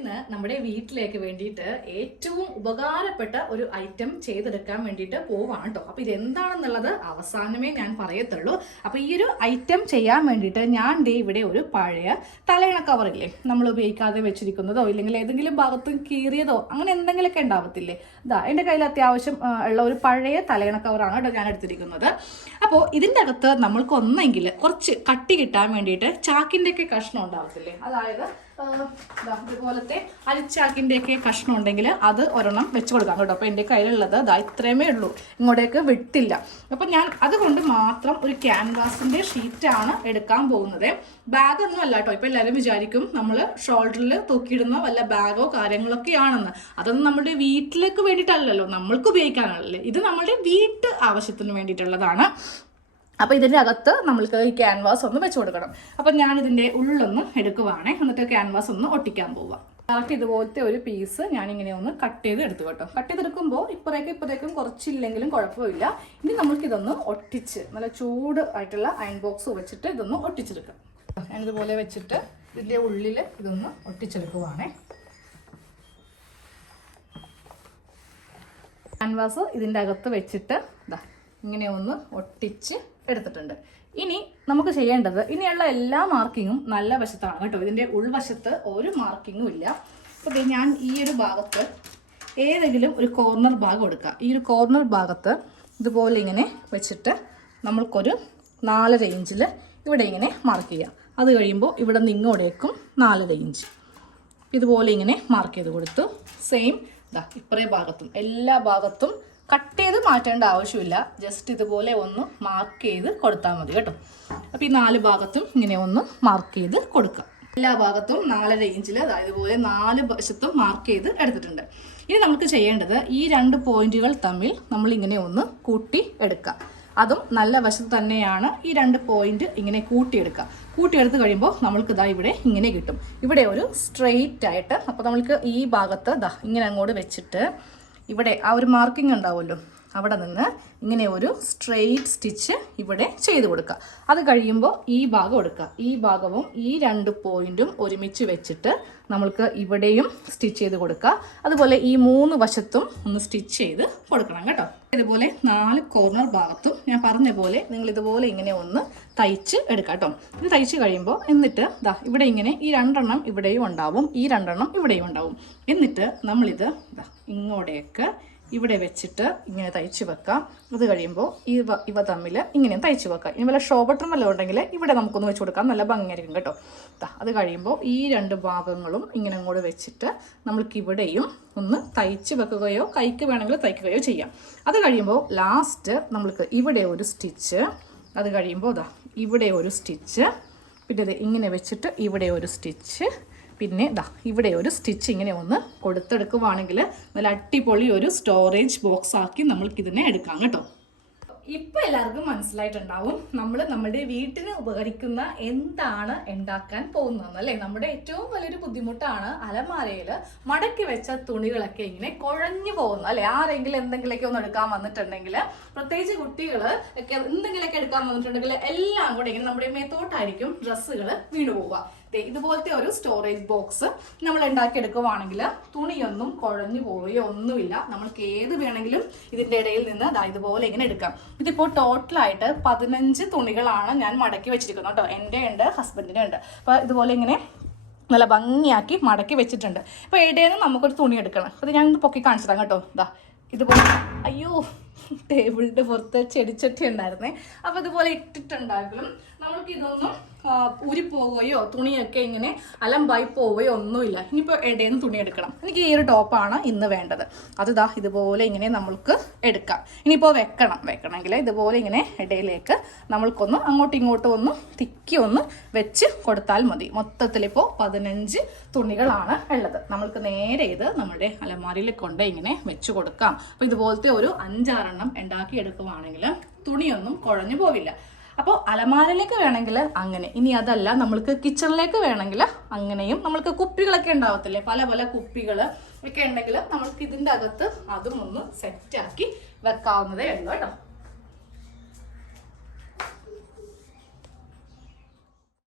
ഇന്ന് നമ്മുടെ വീട്ടിലേക്ക് വേണ്ടിയിട്ട് ഏറ്റവും ഉപകാരപ്പെട്ട ഒരു ഐറ്റം ചെയ്തെടുക്കാൻ വേണ്ടിയിട്ട് പോവാണ് കേട്ടോ അപ്പൊ ഇതെന്താണെന്നുള്ളത് അവസാനമേ ഞാൻ പറയത്തുള്ളൂ. അപ്പോൾ ഈ ഒരു ഐറ്റം ചെയ്യാൻ വേണ്ടിയിട്ട് ഞാൻ ദേ ഇവിടെ ഒരു പഴയ തലയണ കവറില്ലേ നമ്മൾ ഉപയോഗിക്കാതെ വെച്ചിരിക്കുന്നതോ ഇല്ലെങ്കിൽ ഏതെങ്കിലും ഭാഗത്തും കീറിയതോ അങ്ങനെ എന്തെങ്കിലുമൊക്കെ ഉണ്ടാവത്തില്ലേ? ഇതാ എന്റെ കയ്യിൽ അത്യാവശ്യം ഉള്ള ഒരു പഴയ തലയണ കവറാണ് കേട്ടോ ഞാൻ എടുത്തിരിക്കുന്നത്. അപ്പോൾ ഇതിന്റെ അകത്ത് നമ്മൾക്ക് ഒന്നെങ്കിൽ കുറച്ച് കട്ടി കിട്ടാൻ വേണ്ടിയിട്ട് ചാക്കിന്റെയൊക്കെ കഷ്ണം ഉണ്ടാവത്തില്ലേ? അതായത് ആ, ദാ ഇതുപോലത്തെ അരിച്ചാക്കിന്റെയൊക്കെ കഷ്ണം ഉണ്ടെങ്കിൽ അത് ഒരെണ്ണം വെച്ച് കൊടുക്കാം കേട്ടോ. അപ്പോൾ എന്റെ കയ്യിലുള്ളത് അതാ ഇത്രയുമേ ഉള്ളൂ. ഇങ്ങോട്ടേക്ക് വിട്ടില്ല. അപ്പം ഞാൻ അതുകൊണ്ട് മാത്രം ഒരു ക്യാൻവാസിന്റെ ഷീറ്റാണ് എടുക്കാൻ പോകുന്നത്. ബാഗൊന്നും അല്ല കേട്ടോ. ഇപ്പോൾ എല്ലാവരും വിചാരിക്കും നമ്മൾ ഷോൾഡറിൽ തൂക്കിയിടുന്ന വല്ല ബാഗോ കാര്യങ്ങളൊക്കെ ആണെന്ന്. അതൊന്നും നമ്മുടെ വീട്ടിലേക്ക് വേണ്ടിയിട്ടല്ലല്ലോ. നമ്മൾക്ക് ഉപയോഗിക്കാനല്ലേ ഇത് നമ്മുടെ വീട്ട് ആവശ്യത്തിന് വേണ്ടിയിട്ടുള്ളതാണ്. അപ്പോൾ ഇതിന്റെ അകത്ത് നമ്മൾക്ക് ഈ ക്യാൻവാസ് ഒന്ന് വെച്ച് കൊടുക്കണം. അപ്പം ഞാനിതിന്റെ ഉള്ളൊന്ന് എടുക്കുവാണേ. എന്നിട്ട് ക്യാൻവാസ് ഒന്ന് ഒട്ടിക്കാൻ പോവാം. കറക്റ്റ് ഇതുപോലത്തെ ഒരു പീസ് ഞാനിങ്ങനെ ഒന്ന് കട്ട് ചെയ്ത് എടുത്തു കേട്ടോ. കട്ട് ചെയ്തെടുക്കുമ്പോൾ ഇപ്പോഴേക്കും ഇപ്പോഴേക്കും കുറച്ചില്ലെങ്കിലും കുഴപ്പമില്ല. ഇനി നമ്മൾക്കിതൊന്ന് ഒട്ടിച്ച് നല്ല ചൂട് ആയിട്ടുള്ള അയൺ ബോക്സ് വെച്ചിട്ട് ഇതൊന്ന് ഒട്ടിച്ചെടുക്കാം. ഞാനിതുപോലെ വെച്ചിട്ട് ഇതിന്റെ ഉള്ളിൽ ഇതൊന്ന് ഒട്ടിച്ചെടുക്കുവാണേ. ക്യാൻവാസ് ഇതിന്റെ അകത്ത് വെച്ചിട്ട് ദാ ഇങ്ങനെ ഒന്ന് ഒട്ടിച്ച് എടുത്തിട്ടുണ്ട്. ഇനി നമുക്ക് ചെയ്യേണ്ടത് ഇനിയുള്ള എല്ലാ മാർക്കിങ്ങും നല്ല വശത്താണ് കേട്ടോ. ഇതിന്റെ ഉൾവശത്ത് ഒരു മാർക്കിങ്ങും ഇല്ല. അപ്പോൾ ഞാൻ ഈ ഒരു ഭാഗത്ത് ഏതെങ്കിലും ഒരു കോർണർ ഭാഗം എടുക്കുക ഈ ഒരു കോർണർ ഭാഗത്ത് ഇതുപോലെ ഇങ്ങനെ വെച്ചിട്ട് നമ്മൾക്കൊരു നാലര ഇഞ്ചിൽ ഇവിടെ ഇങ്ങനെ മാർക്ക് ചെയ്യാം. അത് കഴിയുമ്പോൾ ഇവിടെ നിന്ന് ഇങ്ങോട്ടേക്കും നാലര ഇഞ്ച് ഇതുപോലെ ഇങ്ങനെ മാർക്ക് ചെയ്ത് കൊടുത്തു. സെയിം ഇതാ ഇപ്പറേ ഭാഗത്തും എല്ലാ ഭാഗത്തും കട്ട് ചെയ്ത് മാറ്റേണ്ട ആവശ്യമില്ല. ജസ്റ്റ് ഇതുപോലെ ഒന്ന് മാർക്ക് ചെയ്ത് കൊടുത്താൽ മതി കേട്ടോ. അപ്പോൾ ഈ നാല് ഭാഗത്തും ഇങ്ങനെ ഒന്ന് മാർക്ക് ചെയ്ത് കൊടുക്കാം. എല്ലാ ഭാഗത്തും നാലര ഇഞ്ചിൽ അതായത് പോലെ നാല് വശത്തും മാർക്ക് ചെയ്ത് എടുത്തിട്ടുണ്ട്. ഇനി നമുക്ക് ചെയ്യേണ്ടത് ഈ രണ്ട് പോയിന്റുകൾ തമ്മിൽ നമ്മൾ ഇങ്ങനെ ഒന്ന് കൂട്ടി എടുക്കാം. അതും നല്ല വശത്ത് തന്നെയാണ് ഈ രണ്ട് പോയിന്റ് ഇങ്ങനെ കൂട്ടിയെടുക്കുക കൂട്ടിയെടുത്ത് കഴിയുമ്പോൾ നമ്മൾക്ക് ഇതാ ഇവിടെ ഇങ്ങനെ കിട്ടും. ഇവിടെ ഒരു സ്ട്രെയിറ്റ് ആയിട്ട് അപ്പോൾ നമ്മൾക്ക് ഈ ഭാഗത്ത് ദാ ഇങ്ങനെ അങ്ങോട്ട് വെച്ചിട്ട് ഇവിടെ ആ ഒരു മാർക്കിംഗ് ഉണ്ടാവുമല്ലോ? അവിടെ നിന്ന് ഇങ്ങനെ ഒരു സ്ട്രെയിറ്റ് സ്റ്റിച്ച് ഇവിടെ ചെയ്ത് കൊടുക്കുക. അത് കഴിയുമ്പോൾ ഈ ഭാഗം എടുക്കുക. ഈ ഭാഗവും ഈ രണ്ട് പോയിന്റും ഒരുമിച്ച് വെച്ചിട്ട് നമ്മൾക്ക് ഇവിടെയും സ്റ്റിച്ച് ചെയ്ത് കൊടുക്കുക. അതുപോലെ ഈ മൂന്ന് വശത്തും ഒന്ന് സ്റ്റിച്ച് ചെയ്ത് കൊടുക്കണം കേട്ടോ. ഇതുപോലെ നാല് കോർണർ ഭാഗത്തും ഞാൻ പറഞ്ഞ പോലെ നിങ്ങൾ ഇതുപോലെ ഇങ്ങനെ ഒന്ന് തയ്ച്ച് എടുക്കാം കേട്ടോ. ഇത് തയ്ച്ച് കഴിയുമ്പോൾ എന്നിട്ട് ദാ ഇവിടെ ഇങ്ങനെ ഈ രണ്ടെണ്ണം ഇവിടെയും ഉണ്ടാവും ഈ രണ്ടെണ്ണം ഇവിടെയും ഉണ്ടാവും. എന്നിട്ട് നമ്മളിത് ദാ ഇങ്ങോട്ടേക്ക് ഇവിടെ വെച്ചിട്ട് ഇങ്ങനെ തയ്ച്ച് വെക്കാം. അത് കഴിയുമ്പോൾ ഇവ ഇവ തമ്മിൽ ഇങ്ങനെയും തയ്ച്ച് വെക്കാം. ഇനി വല്ല ഷോ ബട്ടൺ വല്ലതും ഉണ്ടെങ്കിൽ ഇവിടെ നമുക്കൊന്ന് വെച്ച് കൊടുക്കാം. നല്ല ഭംഗിയായിരിക്കും കേട്ടോ. അത് കഴിയുമ്പോൾ ഈ രണ്ട് ഭാഗങ്ങളും ഇങ്ങനെ അങ്ങോട്ട് വെച്ചിട്ട് നമ്മൾക്ക് ഇവിടെയും ഒന്ന് തയ്ച്ച് വെക്കുകയോ കൈക്ക് വേണമെങ്കിൽ തയ്ക്കുകയോ ചെയ്യാം. അത് കഴിയുമ്പോൾ ലാസ്റ്റ് നമ്മൾക്ക് ഇവിടെ ഒരു സ്റ്റിച്ച് അത് കഴിയുമ്പോൾ ദാ ഇവിടെ ഒരു സ്റ്റിച്ച് പിന്നെ ഇത് ഇങ്ങനെ വെച്ചിട്ട് ഇവിടെ ഒരു സ്റ്റിച്ച് പിന്നെ ഇതാ ഇവിടെ ഒരു സ്റ്റിച്ച് ഇങ്ങനെ ഒന്ന് കൊടുത്തെടുക്കുവാണെങ്കിൽ നല്ല അടിപൊളി ഒരു സ്റ്റോറേജ് ബോക്സ് ആക്കി നമ്മൾക്കിതിനെ എടുക്കാം കേട്ടോ. ഇപ്പം എല്ലാവർക്കും മനസ്സിലായിട്ടുണ്ടാവും നമ്മൾ നമ്മുടെ വീട്ടിന് ഉപകരിക്കുന്ന എന്താണ് ഉണ്ടാക്കാൻ പോകുന്നത് അല്ലേ? നമ്മുടെ ഏറ്റവും വലിയൊരു ബുദ്ധിമുട്ടാണ് അലമാരയിൽ മടക്കി വെച്ച തുണികളൊക്കെ ഇങ്ങനെ കുഴഞ്ഞു പോകുന്നത് അല്ലെ? ആരെങ്കിലും എന്തെങ്കിലുമൊക്കെ ഒന്ന് എടുക്കാൻ വന്നിട്ടുണ്ടെങ്കിൽ പ്രത്യേകിച്ച് കുട്ടികൾ ഒക്കെ എന്തെങ്കിലുമൊക്കെ എടുക്കാൻ വന്നിട്ടുണ്ടെങ്കിൽ എല്ലാം കൂടെ ഇങ്ങനെ നമ്മുടെ മേത്തോട്ടായിരിക്കും ഡ്രസ്സുകൾ വീണു പോവുക. ദേ ഇതുപോലത്തെ ഒരു സ്റ്റോറേജ് ബോക്സ് നമ്മൾ ഉണ്ടാക്കിയെടുക്കുവാണെങ്കിൽ തുണിയൊന്നും കുഴഞ്ഞു പോവുകയോ ഒന്നുമില്ല. നമ്മൾക്ക് ഏത് വേണമെങ്കിലും ഇതിന്റെ ഇടയിൽ നിന്ന് ദാ ഇതുപോലെ ഇങ്ങനെ എടുക്കാം. ഇതിപ്പോൾ ടോട്ടലായിട്ട് പതിനഞ്ച് തുണികളാണ് ഞാൻ മടക്കി വെച്ചിരിക്കുന്നത് കേട്ടോ. എന്റെ ഉണ്ട് ഹസ്ബൻഡിന്റെ ഉണ്ട്. അപ്പോൾ ഇതുപോലെ ഇങ്ങനെ നല്ല ഭംഗിയാക്കി മടക്കി വെച്ചിട്ടുണ്ട്. അപ്പോൾ ഇടയിൽ നിന്ന് നമുക്കൊരു തുണി എടുക്കണം. അത് ഞാൻ പൊക്കി കാണിച്ചു തരാം കേട്ടോ. ഇതാ ഇതുപോലെ അയ്യോ ടേബിളിന്റെ പുറത്ത് ചെടിച്ചട്ടി ഉണ്ടായിരുന്നേ. അപ്പോൾ ഇതുപോലെ ഇട്ടിട്ടുണ്ടായിരുന്നു. നമുക്ക് ഇതൊന്നും ഊരിപ്പോവുകയോ തുണിയൊക്കെ ഇങ്ങനെ അലമ്പായി പോവുകയോ ഒന്നുമില്ല. ഇനിയിപ്പോൾ ഇടയിൽ നിന്ന് തുണി എടുക്കണം. എനിക്ക് ഈ ഒരു ടോപ്പാണ് ഇന്ന് വേണ്ടത്. അത് ഇതാ ഇതുപോലെ ഇങ്ങനെ നമ്മൾക്ക് എടുക്കാം. ഇനിയിപ്പോൾ വെക്കണം. വെക്കണമെങ്കിൽ ഇതുപോലെ ഇങ്ങനെ ഇടയിലേക്ക് നമ്മൾക്കൊന്ന് അങ്ങോട്ടും ഇങ്ങോട്ടും ഒന്ന് തിക്കി ഒന്ന് വെച്ച് കൊടുത്താൽ മതി. മൊത്തത്തിലിപ്പോൾ പതിനഞ്ച് തുണികളാണ് ഉള്ളത്. നമ്മൾക്ക് നേരെ ഇത് നമ്മുടെ അലമാരിയിൽ കൊണ്ട് ഇങ്ങനെ വെച്ച് കൊടുക്കാം. അപ്പോൾ ഇതുപോലത്തെ ഒരു അഞ്ചാറെണ്ണം ഉണ്ടാക്കി എടുക്കുവാണെങ്കിൽ തുണിയൊന്നും കുഴഞ്ഞു പോവില്ല. അപ്പോൾ അലമാരയിലേക്ക് വേണമെങ്കിൽ അങ്ങനെ ഇനി അതല്ല നമ്മൾക്ക് കിച്ചണിലേക്ക് വേണമെങ്കിൽ അങ്ങനെയും നമ്മൾക്ക് കുപ്പികളൊക്കെ ഉണ്ടാവത്തില്ലേ? പല പല കുപ്പികൾ ഒക്കെ ഉണ്ടെങ്കിൽ നമ്മൾക്ക് ഇതിന്റെ അകത്ത് അതും ഒന്ന് സെറ്റാക്കി വെക്കാവുന്നതേ ഉള്ളൂ കേട്ടോ.